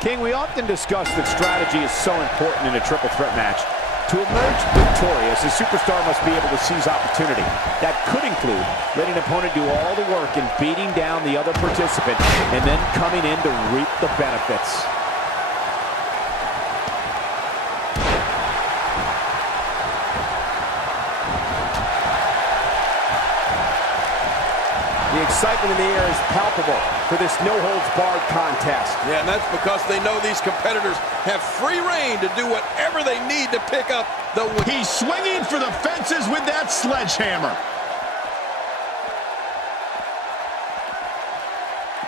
King, we often discuss that strategy is so important in a triple threat match. To emerge victorious, a superstar must be able to seize opportunity. That could include letting an opponent do all the work in beating down the other participant and then coming in to reap the benefits. The excitement in the air is palpable for this no-holds-barred contest. Yeah, and that's because they know these competitors have free reign to do whatever they need to pick up the win. He's swinging for the fences with that sledgehammer.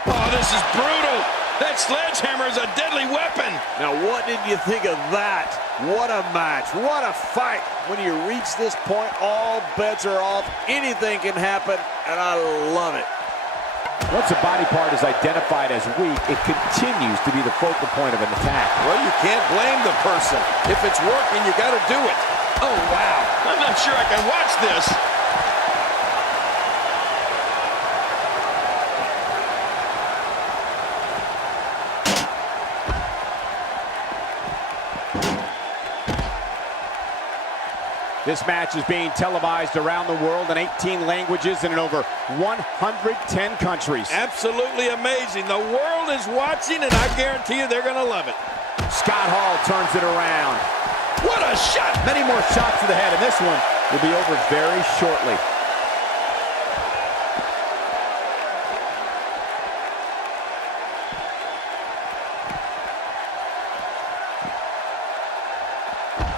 Oh, this is brutal. That sledgehammer is a deadly weapon. Now, what did you think of that? What a match. What a fight. When you reach this point, all bets are off. Anything can happen, and I love it. Once a body part is identified as weak, it continues to be the focal point of an attack. Well, you can't blame the person. If it's working, you got to do it. Oh, wow. I'm not sure I can watch this. This match is being televised around the world in 18 languages and in over 110 countries. Absolutely amazing. The world is watching, and I guarantee you they're going to love it. Scott Hall turns it around. What a shot! Many more shots to the head, and this one will be over very shortly.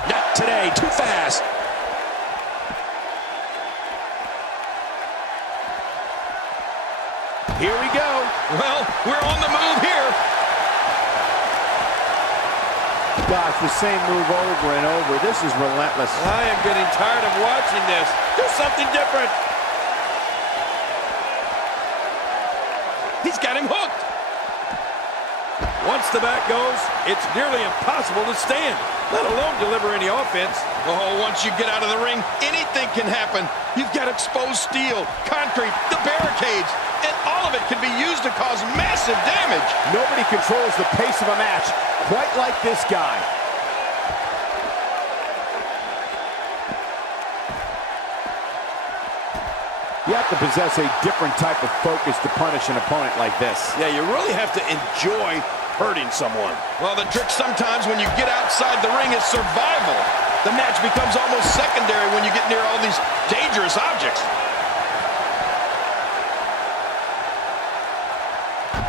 Not today, too fast. Here we go. Well, we're on the move here. Gosh, the same move over and over. This is relentless. I am getting tired of watching this. Do something different. He's got him hooked. Once the back goes, it's nearly impossible to stand, let alone deliver any offense. Oh, once you get out of the ring, anything can happen. You've got exposed steel, concrete, the barricades, and all of it can be used to cause massive damage. Nobody controls the pace of a match quite like this guy. You have to possess a different type of focus to punish an opponent like this. Yeah, you really have to enjoy hurting someone. Well, the trick sometimes when you get outside the ring is survival. The match becomes almost secondary when you get near all these dangerous objects.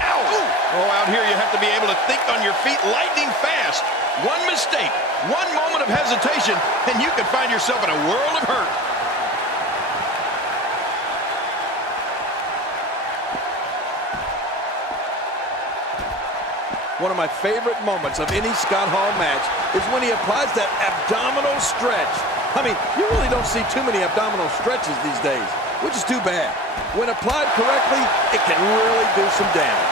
Ow! Oh, out here you have to be able to think on your feet lightning fast. One mistake, one moment of hesitation, and you could find yourself in a world of hurt. One of my favorite moments of any Scott Hall match is when he applies that abdominal stretch. I mean, you really don't see too many abdominal stretches these days, which is too bad. When applied correctly, it can really do some damage.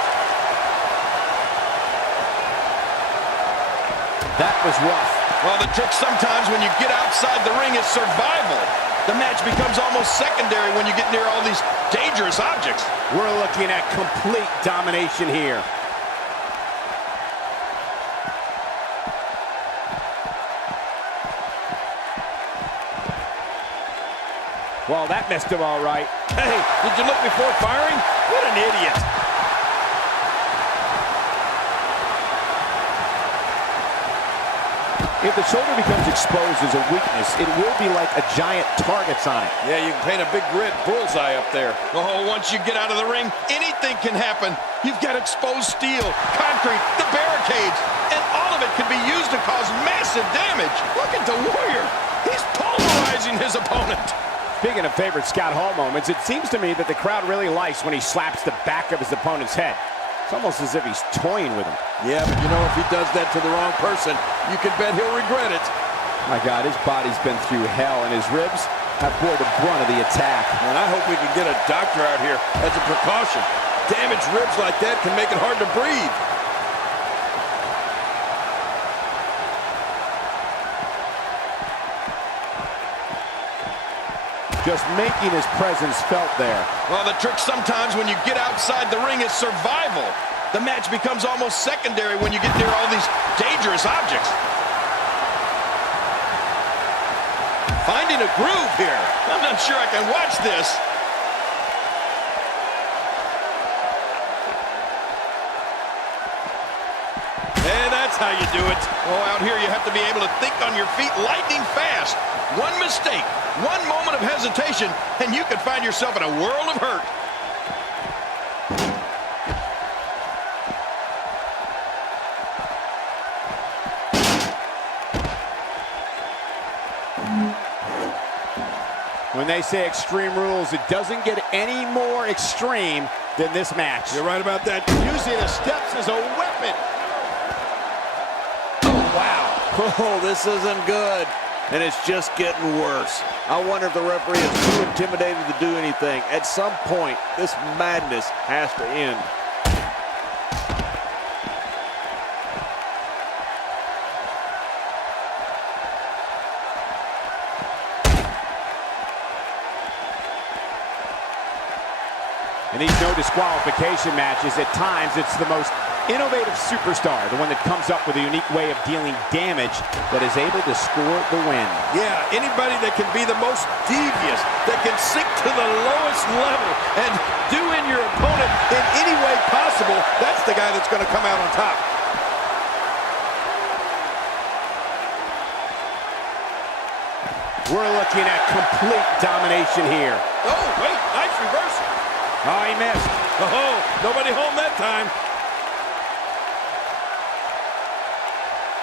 That was rough. Well, the trick sometimes when you get outside the ring is survival. The match becomes almost secondary when you get near all these dangerous objects. We're looking at complete domination here. Well, that missed him all right. Hey, did you look before firing? What an idiot. If the shoulder becomes exposed as a weakness, it will be like a giant targets on it. Yeah, you can paint a big red bullseye up there. Oh, once you get out of the ring, anything can happen. You've got exposed steel, concrete, the barricades, and all of it can be used to cause massive damage. Look at the Warrior. He's pulverizing his opponent. Speaking of favorite Scott Hall moments, it seems to me that the crowd really likes when he slaps the back of his opponent's head. It's almost as if he's toying with him. Yeah, but you know, if he does that to the wrong person, you can bet he'll regret it. My God, his body's been through hell, and his ribs have bore the brunt of the attack. And I hope we can get a doctor out here as a precaution. Damaged ribs like that can make it hard to breathe. Just making his presence felt there. Well, the trick sometimes when you get outside the ring is survival. The match becomes almost secondary when you get near all these dangerous objects. Finding a groove here. I'm not sure I can watch this. And that's how you do it. Oh, out here you have to be able to think on your feet lightning fast. One mistake, one moment of hesitation, and you can find yourself in a world of hurt. When they say extreme rules, it doesn't get any more extreme than this match. You're right about that. Using the steps as a weapon. Oh, wow. Oh, this isn't good. And it's just getting worse. I wonder if the referee is too intimidated to do anything. At some point, this madness has to end. In these no disqualification matches, at times it's the most innovative superstar, the one that comes up with a unique way of dealing damage that is able to score the win. Yeah, anybody that can be the most devious, that can sink to the lowest level and do in your opponent in any way possible, that's the guy that's going to come out on top. We're looking at complete domination here. Oh, wait, nice reversal. Oh, he missed. Oh, nobody home that time.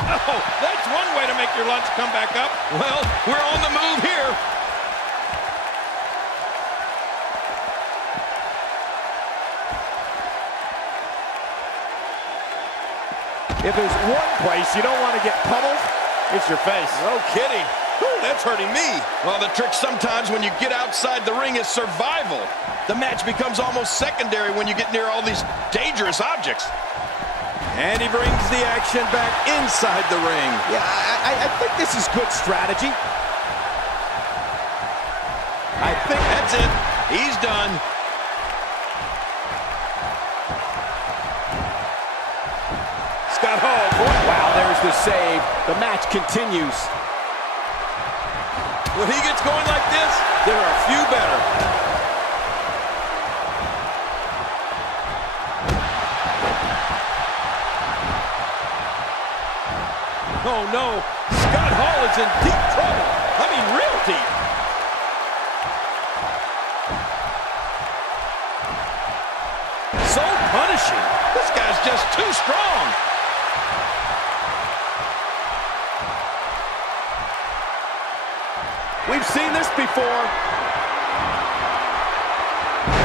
Oh, that's one way to make your lunch come back up. Well, we're on the move here. If there's one place you don't want to get pummeled, it's your face. No kidding. Ooh, that's hurting me. Well, the trick sometimes when you get outside the ring is survival. The match becomes almost secondary when you get near all these dangerous objects. And he brings the action back inside the ring. Yeah, I think this is good strategy. I think that's it. He's done. Scott Hall, boy. Wow, there's the save. The match continues. When he gets going like this, there are a few better. Oh, no. Scott Hall is in deep trouble. I mean, real deep. So punishing. This guy's just too strong. We've seen this before.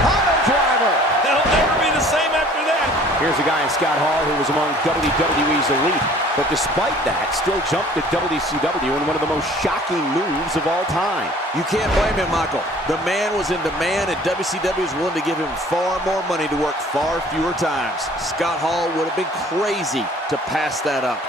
Auto driver. They'll never be the same after that. Here's a guy in Scott Hall who was among WWE's elite, but despite that, still jumped to WCW in one of the most shocking moves of all time. You can't blame him, Michael. The man was in demand, and WCW is willing to give him far more money to work far fewer times. Scott Hall would have been crazy to pass that up.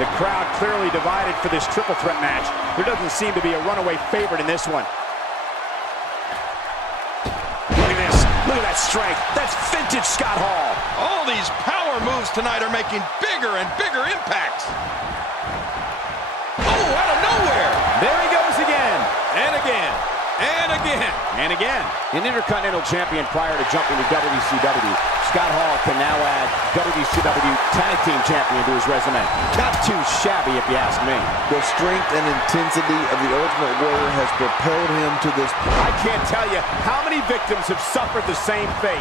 The crowd clearly divided for this triple threat match. There doesn't seem to be a runaway favorite in this one. Look at this. Look at that strength. That's vintage Scott Hall. All these power moves tonight are making bigger and bigger impacts. Oh, out of nowhere. There he goes again. And again. And again. And again. An Intercontinental Champion prior to jumping to WCW. Scott Hall can now add WCW Tag Team Champion to his resume. Not too shabby if you ask me. The strength and intensity of the Ultimate Warrior has propelled him to this point. I can't tell you how many victims have suffered the same fate.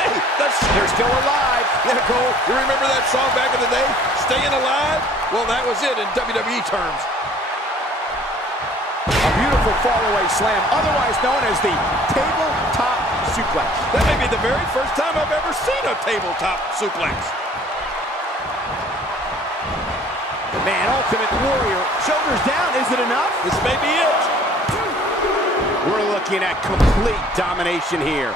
Hey, They're still alive. yeah, Cole, you remember that song back in the day? Staying Alive? Well, that was it in WWE terms. A beautiful fallaway slam, otherwise known as the tabletop suplex. That may be the very first time I've ever seen a tabletop suplex. Man, Ultimate Warrior, shoulders down, is it enough? This may be it. We're looking at complete domination here.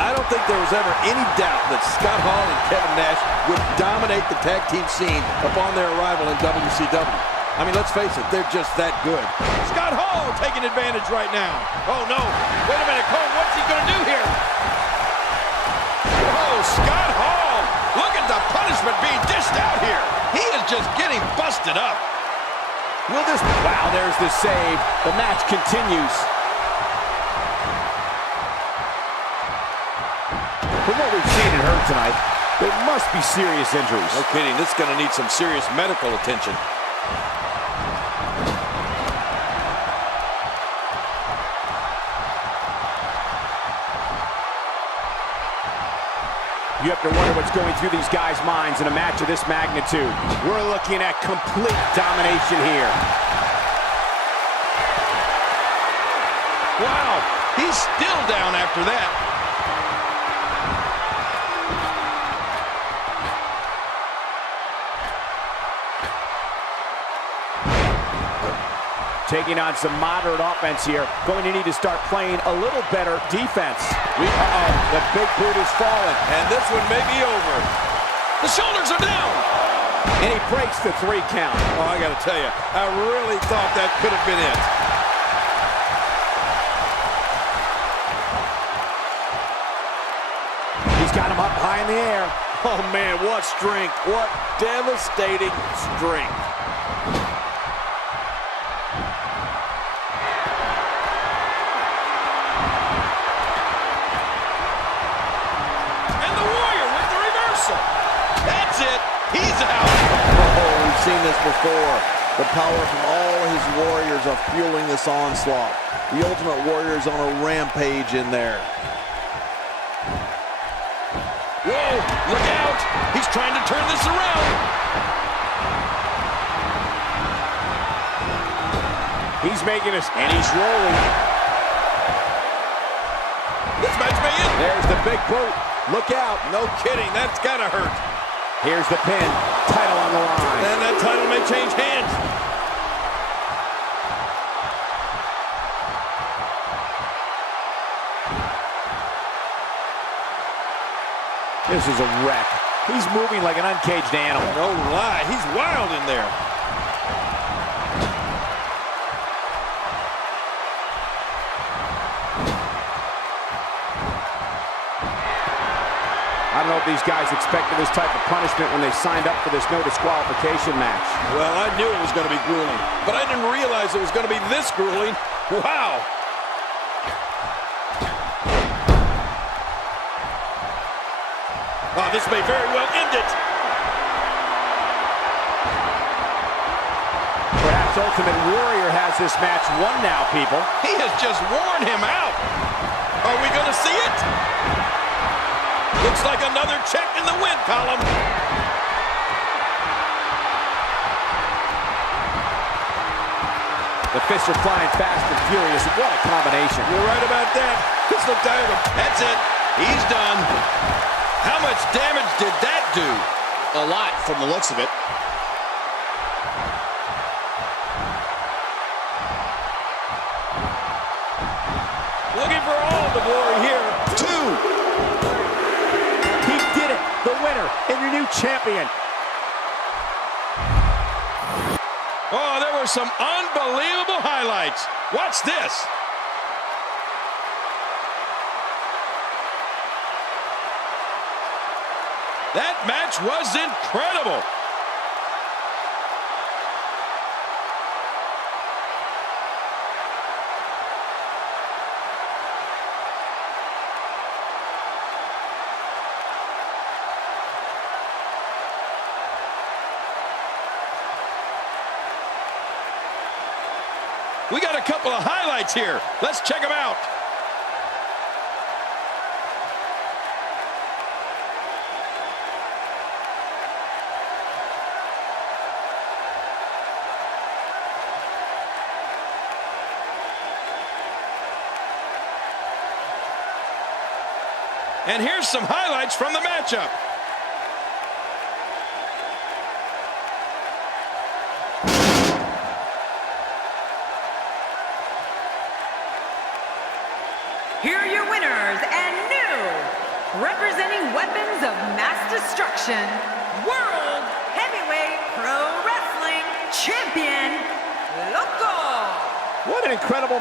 I don't think there was ever any doubt that Scott Hall and Kevin Nash would dominate the tag team scene upon their arrival in WCW. I mean, let's face it, they're just that good. Scott Hall taking advantage right now. Oh, no. Wait a minute, Cole, what's he going to do here? Oh, Scott Hall. Look at the punishment being dished out here. He is just getting busted up. Will this... Wow, there's the save. The match continues. From what we've seen and heard tonight, there must be serious injuries. No kidding. This is going to need some serious medical attention. You have to wonder what's going through these guys' minds in a match of this magnitude. We're looking at complete domination here. Wow, he's still down after that. Taking on some moderate offense here. Going to need to start playing a little better defense. Uh-oh, the big boot is falling, and this one may be over. The shoulders are down. And he breaks the 3 count. Oh, I got to tell you, I really thought that could have been it. He's got him up high in the air. Oh, man, what strength. What devastating strength. That's it. He's out. Oh, we've seen this before. The power from all his warriors are fueling this onslaught. The Ultimate Warrior is on a rampage in there. Whoa, look out. He's trying to turn this around. He's making us, and he's rolling. This match may end. There's the big boot. Look out. No kidding. That's got to hurt. Here's the pin. Title on the line. And that title may change hands. This is a wreck. He's moving like an uncaged animal. No lie. He's wild in there. I don't know if these guys expected this type of punishment when they signed up for this no disqualification match. Well, I knew it was going to be grueling, but I didn't realize it was going to be this grueling. Wow. Oh, this may very well end it. Perhaps Ultimate Warrior has this match won now, people. He has just worn him out. Are we going to see it? Looks like another check in the win column. The fists are flying fast and furious. What a combination. You're right about that. This looked tired of him. That's it. He's done. How much damage did that do? A lot from the looks of it. Looking for all the glory here. 2. He did it. The winner and your new champion. Oh, there were some unbelievable highlights. Watch this. That match was incredible. We got a couple of highlights here. Let's check them out. And here's some highlights from the matchup. Here are your winners and new, representing weapons of mass destruction, World Heavyweight Pro Wrestling champion, Loco. What an incredible